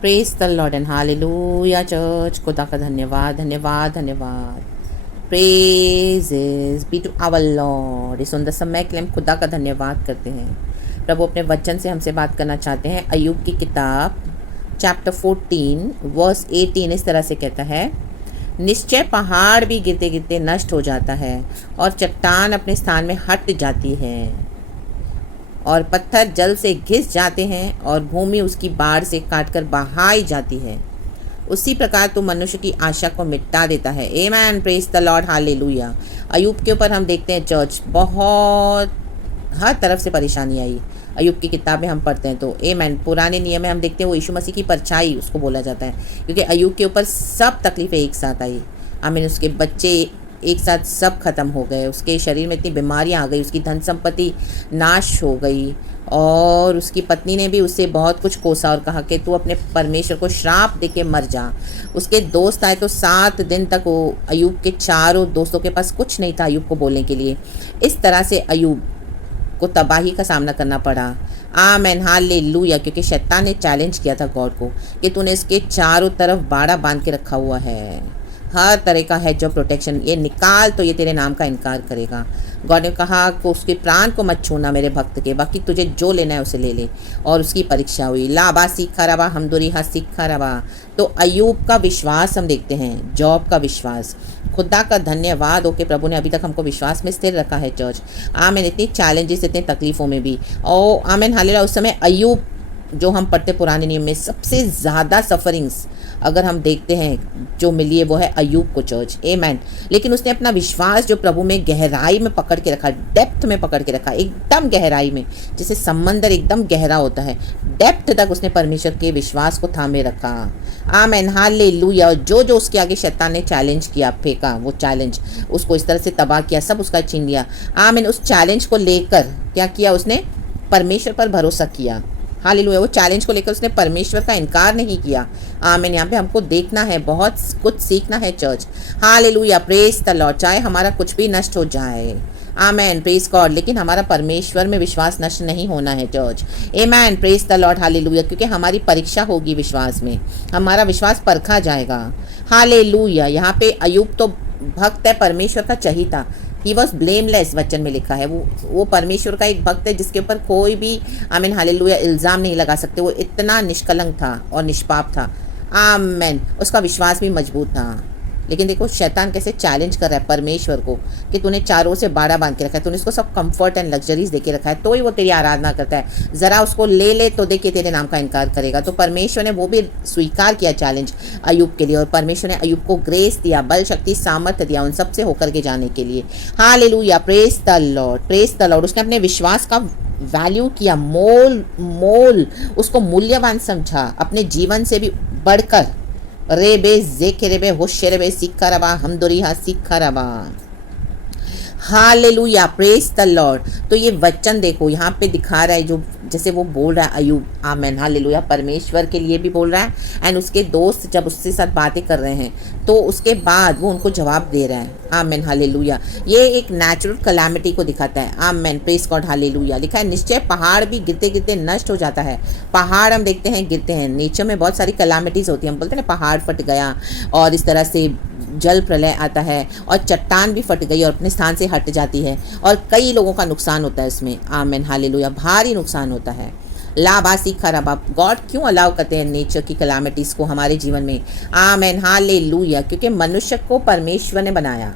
Praise the lord and hallelujah church. खुदा का धन्यवाद धन्यवाद धन्यवाद। Praises be to our lord. इस सुंदर समय के लिए हम खुदा का धन्यवाद करते हैं। प्रभु अपने वचन से हमसे बात करना चाहते हैं। अय्यूब की किताब चैप्टर 14 वर्स 18 इस तरह से कहता है, निश्चय पहाड़ भी गिरते गिरते नष्ट हो जाता है और चट्टान अपने स्थान में हट जाती है और पत्थर जल से घिस जाते हैं और भूमि उसकी बाढ़ से काटकर बहाई जाती है। उसी प्रकार तो मनुष्य की आशा को मिटा देता है। आमेन, प्रेज द लॉर्ड, हालेलुया। अय्यूब के ऊपर हम देखते हैं चर्च, बहुत हर तरफ से परेशानी आई। अय्यूब की किताब में हम पढ़ते हैं तो आमेन, पुराने नियम में हम देखते हैं वो यीशु मसीह की परछाई उसको बोला जाता है, क्योंकि अय्यूब के ऊपर सब तकलीफ़ें एक साथ आई। आमीन, उसके बच्चे एक साथ सब खत्म हो गए, उसके शरीर में इतनी बीमारियां आ गई, उसकी धन संपत्ति नाश हो गई और उसकी पत्नी ने भी उससे बहुत कुछ कोसा और कहा कि तू अपने परमेश्वर को श्राप दे के मर जा। उसके दोस्त आए तो 7 दिन तक वो अय्यूब के चारों दोस्तों के पास कुछ नहीं था अय्यूब को बोलने के लिए। इस तरह से अय्यूब को तबाही का सामना करना पड़ा। आमेन, हालेलुया। क्योंकि शैतान ने चैलेंज किया था गॉड को कि तूने इसके चारों तरफ बाड़ा बांध के रखा हुआ है, हर तरह का है जो प्रोटेक्शन, ये निकाल तो ये तेरे नाम का इनकार करेगा। गॉड ने कहा कि उसके प्राण को मत छूना मेरे भक्त के, बाकी तुझे जो लेना है उसे ले ले। और उसकी परीक्षा हुई। लाबा सीखा रवा हमदुरी हा सीखा रवा। तो अय्यूब का विश्वास हम देखते हैं, जॉब का विश्वास। खुदा का धन्यवाद हो कि प्रभु ने अभी तक हमको विश्वास में स्थिर रखा है चर्च। आमेन, इतनी चैलेंजेस, इतनी तकलीफ़ों में भी। और आमेन, हालेलुया। उस समय अय्यूब जो हम पढ़ते पुराने नियम में, सबसे ज़्यादा सफरिंग्स अगर हम देखते हैं जो मिली है वो है अय्यूब को चर्च। आमेन। लेकिन उसने अपना विश्वास जो प्रभु में गहराई में पकड़ के रखा, डेप्थ में पकड़ के रखा, एकदम गहराई में, जैसे समंदर एकदम गहरा होता है, डेप्थ तक उसने परमेश्वर के विश्वास को थामे रखा। आमेन, हालेलुया। जो जो उसके आगे शैतान ने चैलेंज किया, फेंका, वो चैलेंज उसको इस तरह से तबाह किया, सब उसका छीन लिया। आमेन, उस चैलेंज को लेकर क्या किया उसने? परमेश्वर पर भरोसा किया। हालेलुया। वो चैलेंज को लेकर उसने परमेश्वर का इनकार नहीं किया। आमीन। यहाँ पे हमको देखना है, बहुत कुछ सीखना है church. Hallelujah, praise the Lord. चाहे हमारा कुछ भी नष्ट हो जाए, आमेन, प्रेज गॉड, लेकिन हमारा परमेश्वर में विश्वास नष्ट नहीं होना है church. Amen, praise the Lord, hallelujah. क्योंकि हमारी परीक्षा होगी विश्वास में, हमारा विश्वास परखा जाएगा। हालेलुया। यहाँ पे अय्यूब तो भक्त है, परमेश्वर का चहीता। ही वॉज ब्लेमलेस, वचन में लिखा है। वो परमेश्वर का एक भक्त है जिसके ऊपर कोई भी आमीन हालेलुया इल्ज़ाम नहीं लगा सकते। वो इतना निष्कलंक था और निष्पाप था। आमीन। उसका विश्वास भी मजबूत था। लेकिन देखो शैतान कैसे चैलेंज कर रहा है परमेश्वर को कि तूने चारों से बाड़ा बांध के रखा है, तूने इसको सब कंफर्ट एंड लग्जरीज दे के रखा है, तो ही वो तेरी आराधना करता है। ज़रा उसको ले ले तो देखिए तेरे नाम का इनकार करेगा। तो परमेश्वर ने वो भी स्वीकार किया चैलेंज अय्यूब के लिए, और परमेश्वर ने अय्यूब को ग्रेस दिया, बल शक्ति सामर्थ्य दिया उन सब से होकर के जाने के लिए। Hallelujah, praise the Lord, praise the Lord. उसने अपने विश्वास का वैल्यू किया, मोल उसको मूल्यवान समझा, अपने जीवन से भी बढ़कर। रेबे जेके रेबे होशे रेबे सीखा रबा हमदुरी हा सीखा रबा। Hallelujah, praise the Lord. तो ये वचन देखो यहाँ पे दिखा रहा है, जो जैसे वो बोल रहा है अय्यूब, आमेन, हालेलुया, परमेश्वर के लिए भी बोल रहा है। एंड उसके दोस्त जब उसके साथ बातें कर रहे हैं तो उसके बाद वो उनको जवाब दे रहा है। आमेन, हालेलुया। ये एक नेचुरल कलामिटी को दिखाता है। आमेन, प्रेज गॉड, हालेलुया। लिखा है निश्चय पहाड़ भी गिरते गिरते नष्ट हो जाता है। पहाड़ हम देखते हैं गिरते हैं, नेचर में बहुत सारी कलामिटीज़ होती हैं। हम बोलते हैं ना पहाड़ फट गया और इस तरह से जल प्रलय आता है और चट्टान भी फट गई और अपने स्थान से हट जाती है और कई लोगों का नुकसान होता है इसमें। आमेन, हालेलुया, भारी नुकसान होता है। लाबासी खराब, आप गॉड क्यों अलाउ करते हैं नेचर की कलामिटीज़ को हमारे जीवन में? आमेन, हालेलुया। क्योंकि मनुष्य को परमेश्वर ने बनाया,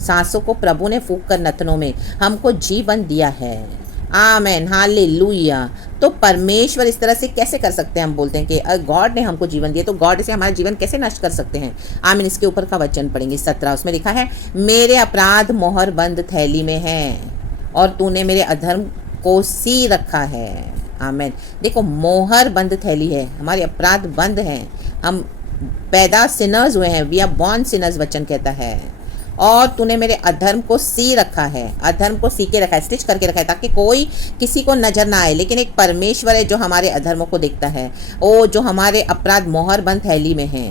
सांसों को प्रभु ने फूंक कर नथनों में हमको जीवन दिया है। आमेन, हालेलुया। तो परमेश्वर इस तरह से कैसे कर सकते हैं? हम बोलते हैं कि गॉड ने हमको जीवन दिया, तो गॉड से हमारा जीवन कैसे नष्ट कर सकते हैं? आमीन। इसके ऊपर का वचन पढ़ेंगे 17, उसमें लिखा है मेरे अपराध मोहर बंद थैली में हैं और तूने मेरे अधर्म को सी रखा है। आमीन। देखो मोहर बंद थैली है, हमारे अपराध बंद हैं, हम पैदा सिनर्स हुए हैं, वी आर बॉर्न सिनर्स, वचन कहता है। और तूने मेरे अधर्म को सी रखा है, अधर्म को सी के रखा है, स्टिच करके रखा है, ताकि कोई किसी को नजर ना आए। लेकिन एक परमेश्वर है जो हमारे अधर्मों को देखता है, ओ जो हमारे अपराध मोहर बंद थैली में है।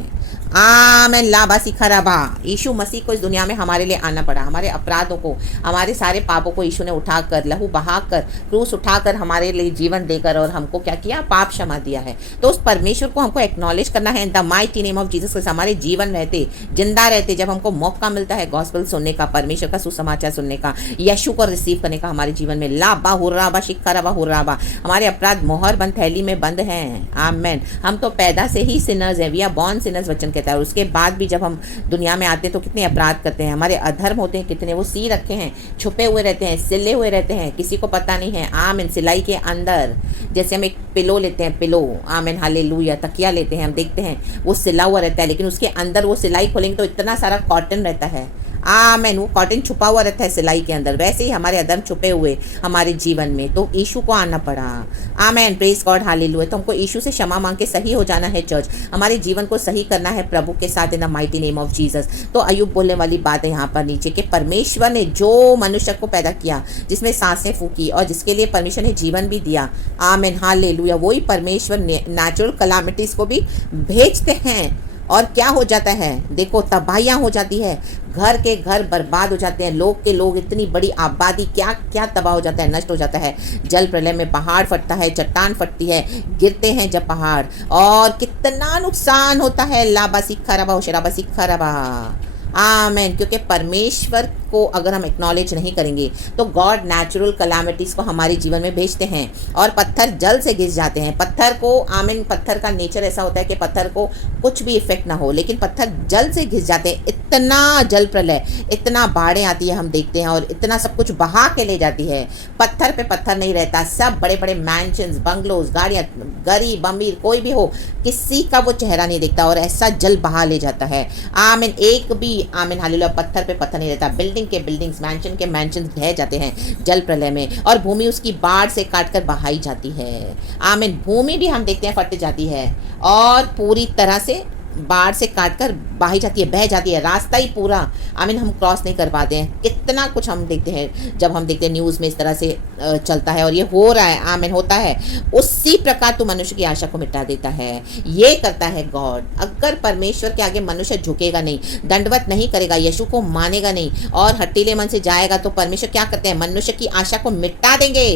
आमेन। लाबा सिखा रबा। यीशु मसीह को इस दुनिया में हमारे लिए आना पड़ा, हमारे अपराधों को, हमारे सारे पापों को यीशु ने उठाकर, लहू बहाकर, क्रूस उठाकर हमारे लिए जीवन देकर और हमको क्या किया, पाप क्षमा दिया है। तो उस परमेश्वर को हमको एक्नॉलेज करना है इन the mighty name of Jesus Christ. हमारे जीवन रहते, जिंदा रहते, जब हमको मौका मिलता है गॉस्पेल सुनने का, परमेश्वर का सुसमाचार सुनने का, यीशु को रिसीव करने का हमारे जीवन में, लाबा हुर्राबा शिखा रबा हुर्राबा, हमारे अपराध मोहर बंद थैली में बंद हैं। आमेन। हम तो पैदा से ही सिनर्स हैं, वी आर बॉर्न सिनर्स वचन कहता है। और उसके बाद भी जब हम दुनिया में आते हैं तो कितने अपराध करते हैं, हमारे अधर्म होते हैं कितने, वो सी रखे हैं, छुपे हुए रहते हैं, सिले हुए रहते हैं, किसी को पता नहीं है। आमीन। सिलाई के अंदर जैसे हम एक पिलो लेते हैं, पिलो, आमीन हालेलुया, तकिया लेते हैं, हम देखते हैं वो सिला हुआ रहता है, लेकिन उसके अंदर वो सिलाई खोलेंगे तो इतना सारा कॉटन रहता है। आमीन। वो कॉटन छुपा हुआ रहता है सिलाई के अंदर। वैसे ही हमारे अधर्म छुपे हुए हमारे जीवन में, तो यीशु को आना पड़ा। आमीन। Praise God hallelujah. तो हमको यीशु से क्षमा मांग के सही हो जाना है चर्च, हमारे जीवन को सही करना है प्रभु के साथ इन the mighty name of Jesus. तो अय्यूब बोलने वाली बात है यहाँ पर नीचे कि परमेश्वर ने जो मनुष्य को पैदा किया, जिसमें सांसें फूकी और जिसके लिए परमेश्वर ने जीवन भी दिया, आमीन हालेलुया, वही परमेश्वर नेचुरल कलामिटीज को भी भेजते हैं। और क्या हो जाता है, देखो तबाहियाँ हो जाती है, घर के घर बर्बाद हो जाते हैं, लोग के लोग, इतनी बड़ी आबादी, क्या क्या तबाह हो जाता है, नष्ट हो जाता है। जल प्रलय में पहाड़ फटता है, चट्टान फटती है, गिरते हैं जब पहाड़, और कितना नुकसान होता है। लाबा सिखा रबा शराबा सिखा रबा। आमेन। क्योंकि परमेश्वर को अगर हम एक्नॉलेज नहीं करेंगे तो गॉड नेचुरल कलामिटीज़ को हमारे जीवन में भेजते हैं और पत्थर जल से घिस जाते हैं। पत्थर को, आमीन, पत्थर का नेचर ऐसा होता है कि पत्थर को कुछ भी इफेक्ट ना हो, लेकिन पत्थर जल से घिस जाते हैं। इतना जल प्रलय, इतना बाढ़ें आती है हम देखते हैं, और इतना सब कुछ बहा के ले जाती है। पत्थर पे पत्थर नहीं रहता, सब बड़े बड़े मैंशंस, बंगलोज, गाड़ियाँ, गरीब अमीर कोई भी हो, किसी का वो चेहरा नहीं दिखता, और ऐसा जल बहा ले जाता है। आमीन। एक भी, आमीन हालेलुया, पत्थर पे पत्थर नहीं रहता। बिल्डिंग के बिल्डिंग्स, मैंशन के मैंशन ढह जाते हैं जल प्रलय में, और भूमि उसकी बाढ़ से काटकर बहाई जाती है। आमीन। भूमि भी हम देखते हैं फट जाती है और पूरी तरह से बाढ़ से काटकर बहाई जाती है, बह जाती है, रास्ता ही पूरा, आमीन, हम क्रॉस नहीं कर पाते हैं। कितना कुछ हम देखते हैं जब हम देखते हैं न्यूज़ में इस तरह से चलता है, और ये हो रहा है, आमीन, होता है। उसी प्रकार तो मनुष्य की आशा को मिटा देता है, ये करता है गॉड। अगर परमेश्वर के आगे मनुष्य झुकेगा नहीं, दंडवत नहीं करेगा, यीशु को मानेगा नहीं और हट्टीले मन से जाएगा, तो परमेश्वर क्या करते हैं, मनुष्य की आशा को मिटा देंगे।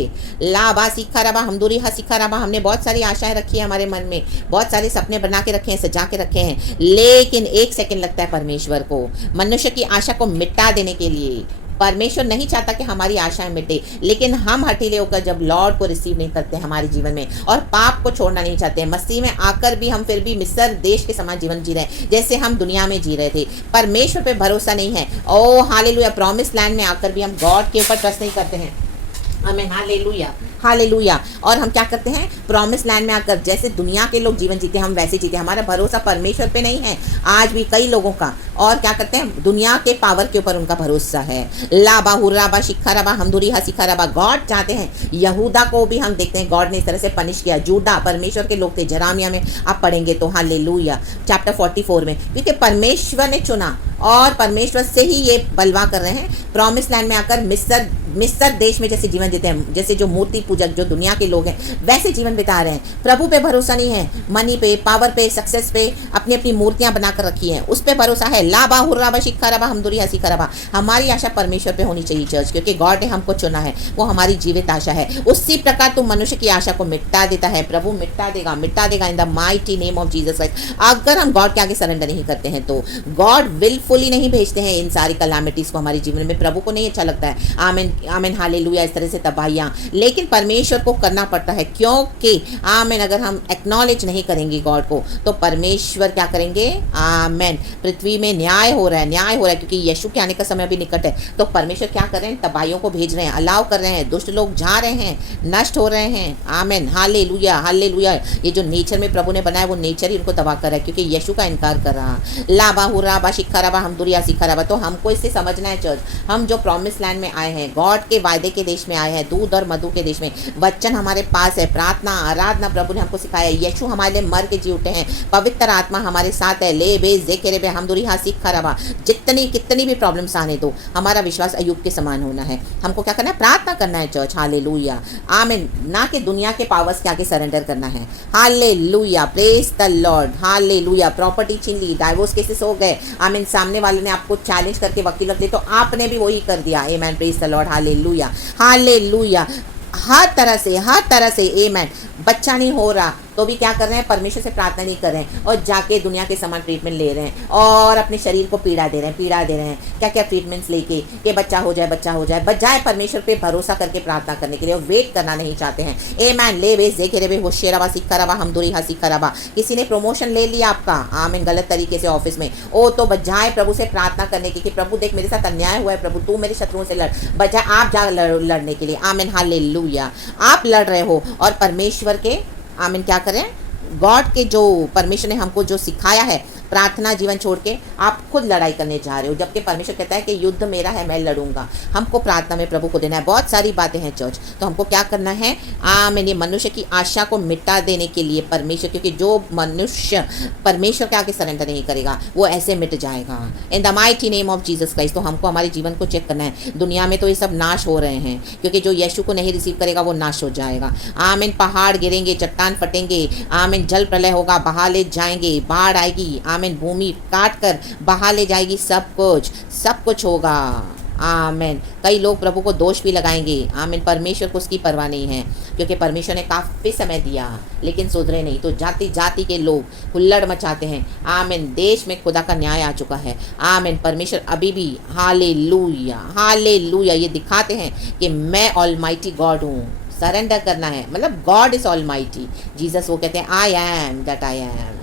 लाबा सीखा रबा हमदूरी हा सीखा रबा। हमने बहुत सारी आशाएं रखी है हमारे मन में, बहुत सारे सपने बना के रखे हैं, सजा के रखे हैं, लेकिन एक सेकंड लगता है परमेश्वर को मनुष्य की आशा को मिटा देने के लिए। परमेश्वर नहीं चाहता कि हमारी आशाएं मिटे, लेकिन हम हठीले होकर जब लॉर्ड को रिसीव नहीं करते हमारे जीवन में और पाप को छोड़ना नहीं चाहते हैं, मसीह में आकर भी हम फिर भी मिस्र देश के समान जीवन जी रहे हैं जैसे हम दुनिया में जी रहे थे। परमेश्वर पे भरोसा नहीं है। ओ हालेलुया। प्रॉमिस लैंड में आकर भी हम गॉड के ऊपर ट्रस्ट नहीं करते हैं। हमें हालेलुया हालेलुया। और हम क्या करते हैं, प्रॉमिस लैंड में आकर जैसे दुनिया के लोग जीवन जीते हैं हम वैसे जीते हैं। हमारा भरोसा परमेश्वर पे नहीं है आज भी कई लोगों का, और क्या करते हैं, दुनिया के पावर के ऊपर उनका भरोसा है। लाबा हुर्राबा शिखा हमदूरी हा सिखा रबा। गॉड चाहते हैं, यहूदा को भी हम देखते हैं गॉड ने इस तरह से पनिश किया। जूडा परमेश्वर के लोग थे, जरामिया में आप पढ़ेंगे तो हालेलुया चैप्टर 44 में, क्योंकि परमेश्वर ने चुना और परमेश्वर से ही ये बलवा कर रहे हैं। प्रॉमिस लैंड में आकर मिस्र देश में जैसे जीवन जीते हैं, जैसे जो मूर्ति पूजक जो दुनिया के लोग हैं वैसे जीवन बिता रहे हैं। प्रभु पे भरोसा नहीं है, मनी पे, पावर पे, सक्सेस पे, अपनी अपनी मूर्तियां बनाकर रखी हैं, उस पे भरोसा है। लाबा हुर्राबा शिखा रबा हमदूरी हा सिखा रबा। हमारी आशा परमेश्वर पे होनी चाहिए चर्च, क्योंकि गॉड ने हमको चुना है, वो हमारी जीवित आशा है। उसी प्रकार तुम मनुष्य की आशा को मिटा देता है, प्रभु मिटा देगा इन the mighty name of Jesus Christ. अगर हम गॉड के आगे सरेंडर नहीं करते हैं तो गॉड विलफुली नहीं भेजते हैं इन सारी कलामिटीज को हमारे जीवन में। प्रभु को नहीं अच्छा लगता है। आमीन आमीन हालेलुया। इस तरह से तबाहियां, लेकिन परमेश्वर को करना पड़ता है, क्योंकि आमीन अगर हम एक्नॉलेज नहीं करेंगे गॉड को तो परमेश्वर क्या करेंगे। आमीन। पृथ्वी में न्याय हो रहा है, क्योंकि यीशु के आने का समय अभी निकट है। तो परमेश्वर क्या कर रहे हैं, तबाहियों को भेज रहे हैं, अलाउ कर रहे हैं, दुष्ट लोग जा रहे हैं, नष्ट हो रहे हैं। आमीन हालेलुया हालेलुया। ये जो नेचर में प्रभु ने बनाया वो नेचर ही उनको तबाह कर रहा है, क्योंकि यीशु का इनकार कर रहा। लाबा हुर्राबा शिखा रबा रवा हम दुरिया सीखा रवा। तो हमको इससे समझना है चर्च, हम जो प्रॉमिस लैंड में आए हैं, गॉड के वायदे के देश में आए हैं, दूध और मधु के देश में, वचन हमारे पास है, प्रार्थना आराधना प्रभु ने हमको सिखाया है, यीशु हमारे लिए मर के जी उठे हैं, पवित्र आत्मा हमारे साथ है, ले बेस देखे रे बे हम दुरिया सीखा रवा। जितनी कितनी भी प्रॉब्लम्स आने दो, हमारा विश्वास अय्यूब के समान होना है। हमको क्या करना है? प्रार्थना करना है चर्च। हालेलुया, आमीन। ना कि दुनिया के पावर्स के आगे सरेंडर करना है। Hallelujah, praise the Lord. Hallelujah, property छीन ली, डाइवोर्स केसेस हो गए, आमीन। सामने वाले ने आपको चैलेंज करके वकील रख ली, तो आपने भी वही कर दिया। Amen, praise the Lord. Hallelujah, hallelujah. हर तरह से आमीन। बच्चा नहीं हो रहा तो भी क्या कर रहे हैं? परमेश्वर से प्रार्थना नहीं कर रहे हैं और जाके दुनिया के समान ट्रीटमेंट ले रहे हैं और अपने शरीर को पीड़ा दे रहे हैं। क्या क्या ट्रीटमेंट्स लेके कि बच्चा हो जाए, बजाय परमेश्वर पे भरोसा करके प्रार्थना करने के लिए, और वेट करना नहीं चाहते हैं। आमीन। ले बेस देखे रे बे होशियारवा सीखा रवा हम दुरी सीखा रवा। किसी ने प्रमोशन ले लिया आपका, आमीन, गलत तरीके से ऑफिस में, ओ तो बजाय प्रभु से प्रार्थना करने की कि प्रभु देख मेरे साथ अन्याय हुआ है, प्रभु तू मेरे शत्रुओं से लड़, बजाय आप जा लड़ने के लिए। आमीन, हालेलुया। आप लड़ रहे हो और परमेश्वर के, आमीन, क्या करें? गॉड के जो परमेश्वर ने हमको जो सिखाया है, प्रार्थना जीवन छोड़ के आप खुद लड़ाई करने जा रहे हो, जबकि परमेश्वर कहता है कि युद्ध मेरा है, मैं लड़ूंगा। हमको प्रार्थना में प्रभु को देना है। बहुत सारी बातें हैं चर्च, तो हमको क्या करना है? मैंने मनुष्य की आशा को मिटा देने के लिए परमेश्वर, क्योंकि जो मनुष्य परमेश्वर के आगे सरेंडर नहीं करेगा वो ऐसे मिट जाएगा। इन the mighty name of Jesus Christ. तो हमको हमारे जीवन को चेक करना है। दुनिया में तो ये सब नाश हो रहे हैं, क्योंकि जो यीशु को नहीं रिसीव करेगा वो नाश हो जाएगा। आमीन। पहाड़ गिरेंगे, चट्टान फटेंगे, आमीन। जल प्रलय होगा, बहा ले जाएंगे, बाढ़ आएगी, आमीन। भूमि काट कर बहा ले जाएगी, सब कुछ होगा। आमीन। कई लोग प्रभु को दोष भी लगाएंगे, आमीन। परमेश्वर को उसकी परवाह नहीं है, क्योंकि परमेश्वर ने काफ़ी समय दिया लेकिन सुधरे नहीं, तो जाति जाति के लोग हुल्लड़ मचाते हैं। आमीन। देश में खुदा का न्याय आ चुका है। आमीन। परमेश्वर अभी भी, हालेलुया, हालेलुया, ये दिखाते हैं कि मैं ऑलमाइटी गॉड हूँ। सरेंडर करना है, मतलब गॉड इज ऑलमाइटी। जीसस वो कहते हैं I am that I am.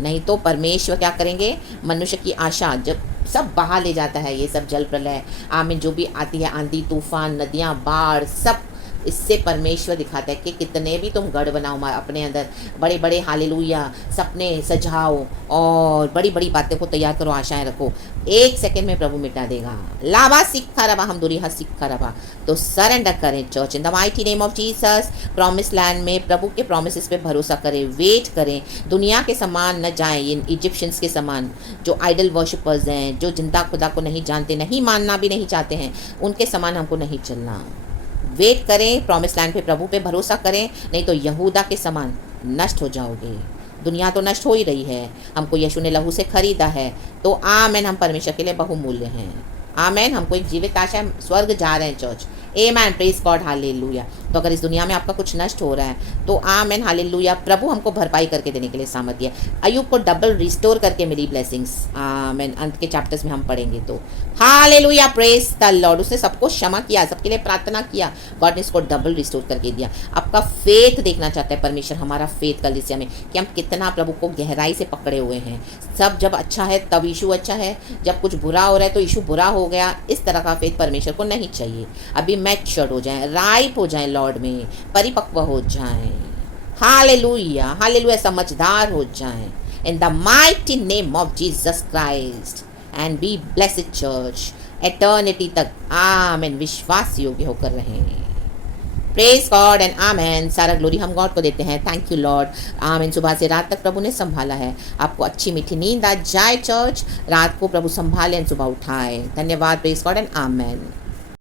नहीं तो परमेश्वर क्या करेंगे? मनुष्य की आशा जब सब बहा ले जाता है, ये सब जल प्रलय, आमीन, जो भी आती है, आंधी तूफान, नदियाँ, बाढ़, सब इससे परमेश्वर दिखाता है कि कितने भी तुम गढ़ बनाओ अपने अंदर, बड़े बड़े हालेलुया सपने सजाओ और बड़ी बड़ी बातें को तैयार करो, आशाएं रखो, 1 सेकंड में प्रभु मिटा देगा। लावा सीखा रवा हम दुरी सीखा रवा। तो सरेंडर करें church in the mighty name of Jesus. Promise land में प्रभु के प्रॉमिसेस पे भरोसा करें, वेट करें। दुनिया के समान न जाएं, इन इजिप्शियंस के समान जो आइडल वर्शिपर्स हैं, जो जिंदा खुदा को नहीं जानते, नहीं मानना भी नहीं चाहते हैं, उनके समान हमको नहीं चलना। वेट करें, प्रॉमिस लैंड पे प्रभु पे भरोसा करें, नहीं तो यहूदा के समान नष्ट हो जाओगे। दुनिया तो नष्ट हो ही रही है, हमको यीशु ने लहू से खरीदा है, तो आमेन, हम परमेश्वर के लिए बहुमूल्य हैं। आमेन। हमको एक जीवित आशा है, स्वर्ग जा रहे हैं चर्च। आमेन, प्रेज गॉड, हालेलुया। तो अगर इस दुनिया में आपका कुछ नष्ट हो रहा है तो आमेन, हालेलुया, प्रभु हमको भरपाई करके देने के लिए सामर्थ्य है। अय्यूब को डबल रिस्टोर करके मिली ब्लेसिंग्स, आमेन। अंत के चैप्टर्स में हम पढ़ेंगे तो हालेलुया, प्रेज द लॉर्ड। उसने सबको क्षमा किया, सबके लिए प्रार्थना किया, गॉड ने इसको डबल रिस्टोर करके दिया। आपका फेथ देखना चाहता है परमेश्वर, हमारा फेथ कलीसिया में, कि हम कितना प्रभु को गहराई से पकड़े हुए हैं। सब जब अच्छा है तब यीशु अच्छा है, जब कुछ बुरा हो रहा है तो यीशु बुरा हो गया। इस तरह का फेथ परमेश्वर को नहीं चाहिए। अभी मैच्योर हो जाएं, राइप हो जाएं लॉर्ड में, परिपक्व हो जाएं, हालेलुया, हालेलुया, समझदार हो जाएं in the mighty name of Jesus Christ. And be blessed church, eternity तक आमेन विश्वास योग्य होकर रहें। Praise God and amen. सारा ग्लोरी हम गॉड को देते हैं। Thank you Lord. आमेन। सुबह से रात तक प्रभु ने संभाला है, आपको अच्छी मीठी नींद आ जाए चर्च, रात को प्रभु संभाले, सुबह उठाए। धन्यवाद। Praise God and amen.